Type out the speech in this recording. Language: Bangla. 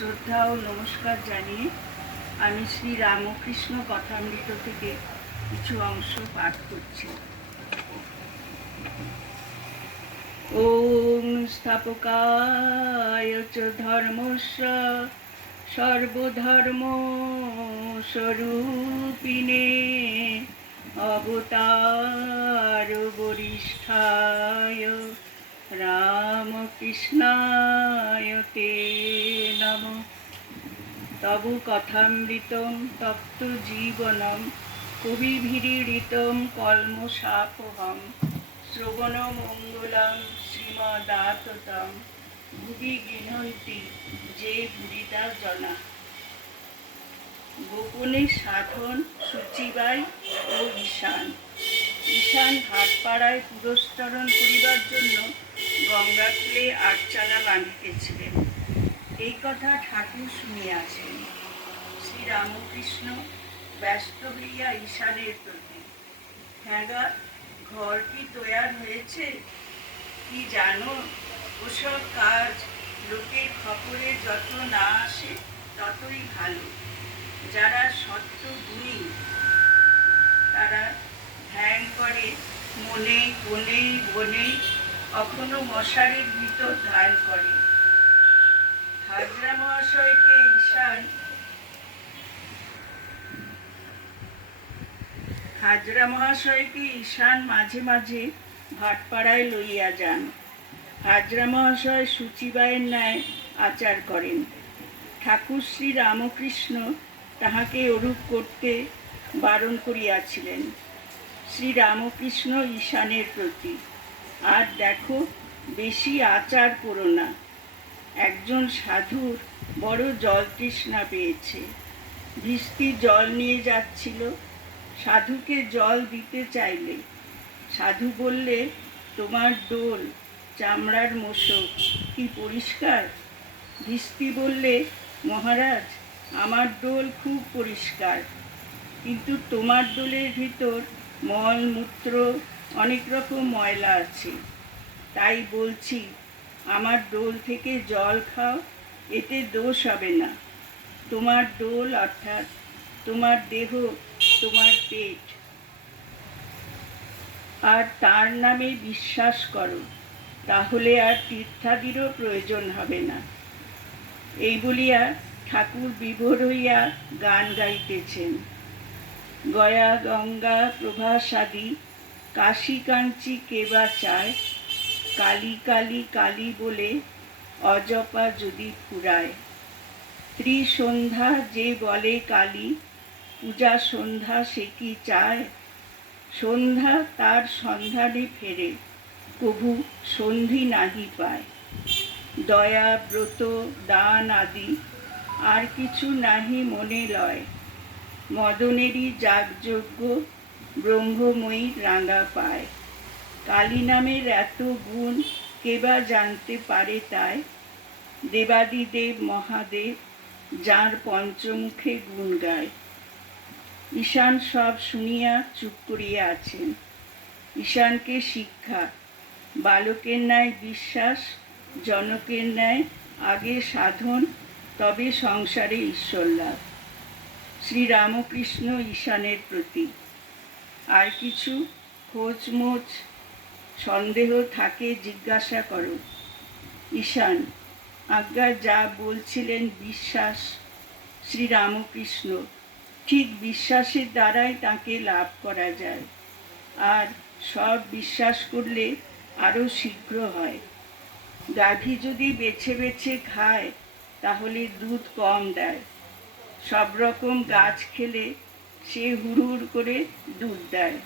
শ্রদ্ধা ও নমস্কার জানিয়ে আমি শ্রী রামকৃষ্ণ কথামৃত থেকে কিছু অংশ পাঠ করছি। ওম স্থাপকায় চ সর্বধর্ম স্বরূপিণে অবতার বরিষ্ঠায় রামকৃষ্ণায় তে নম। তব কথামৃতম তপ্ত জীবনম কবিভিরীড়িতম কলমশাপহম শ্রবণমঙ্গলম শ্রীমদাততম। ভুবি গৃহন্তি যে ভুরিতা জনা। গোপনে সাধন সূচিবাই ও ঈশান। ঈশান ভাটপাড়ায় পুরস্করণ করিবার জন্য গঙ্গাকুলে আটচালা বাঁধিতেছিলেন। এই কথা ঠাকুর শুনিয়াছেন। শ্রী রামকৃষ্ণ ব্যস্ত হইয়া ঈশানের প্রতি হ্যাঁ ঘর কি তৈয়ার হয়েছে? কি জানো? ওসব কাজ লোকের খবরে যত না আসে ততই ভালো। যারা সত্য গুণী, তারা ধ্যান করে, মনে কোণে বনে, কখনো মশারির ভিতর ধ্যান করে। হাজরা মহাশয়কে ঈশান হাজরা মহাশয়কে ঈশান মাঝে মাঝে ভাটপাড়ায় লইয়া যান। হাজরা মহাশয় সূচিবায়ের ন্যায় আচার করেন। ঠাকুর শ্রী রামকৃষ্ণ তাহাকে ওরূপ করতে বারণ করিয়াছিলেন। শ্রী রামকৃষ্ণ ঈশানের প্রতি। আর দেখো, বেশি আচার করো না। একজন সাধুর বড় জল তৃষ্ণা পেয়েছে। ভিস্তি জল নিয়ে যাচ্ছিল। সাধুকে জল দিতে চাইলে। সাধু বললে, তোমার ডোল, চামড়ার মোশক, কি পরিষ্কার? ভিস্তি বললে, মহারাজ, আমার ডোল খুব পরিষ্কার। কিন্তু তোমার ডোলের ভিতর মল, মূত্র, অনেক রকম ময়লা আছে। তাই বলছি, আমার ডোল থেকে জল খাও, এতে দোষ হবে না। তোমার ডোল অর্থাৎ তোমার দেহ, তোমার পেট। আর তার নামে বিশ্বাস করো, তাহলে আর তীর্থাদিরও প্রয়োজন হবে না। এই বলিয়া ঠাকুর বিভোর হইয়া গান গাইতেছেন। গয়া গঙ্গা প্রভাসাদি, কাশী কাঞ্চি কেবা চায়, কালী কালী কালী বলে অজপা যদি ফুরায়। ত্রিসন্ধ্যা যে বলে কালী, পূজা সন্ধ্যা সে কি চায়? সন্ধ্যা তার সন্ধানে ফেরে, কভু সন্ধি নাহি পায়। দয়া, ব্রত, দান আদি আর কিছু নাহি মনে লয়। মদনেরই যাগযজ্ঞ ব্রহ্মময়ী রাঙা পায়। কালী নামের এত গুণ কেবা জানতে পারে তাই? দেবাদিদেব মহাদেব যার পঞ্চমুখে গুণ গায়। ঈশান সব শুনিয়া চুপ করিয়া আছেন। ঈশানকে শিক্ষা, বালকের ন্যায় বিশ্বাস, জনকের ন্যায় আগে সাধন, তবে সংসারে ঈশ্বর লাভ। শ্রীরামকৃষ্ণ ঈশানের প্রতি। আর কিছু খোঁজমোজ সন্দেহ থাকে জিজ্ঞাসা করো। ঈশান, আজ্ঞা যা বলছিলেন বিশ্বাস শ্রীরামকৃষ্ণ, ঠিক বিশ্বাসের দ্বারাই তাকে লাভ করা যায়। আর সব বিশ্বাস করলে আরও শীঘ্র হয়। গাভী যদি বেছে বেছে খায়, তাহলে দুধ কম দেয়। সব রকম গাছ খেলে সে হুড় হুড় করে দুধ দেয়।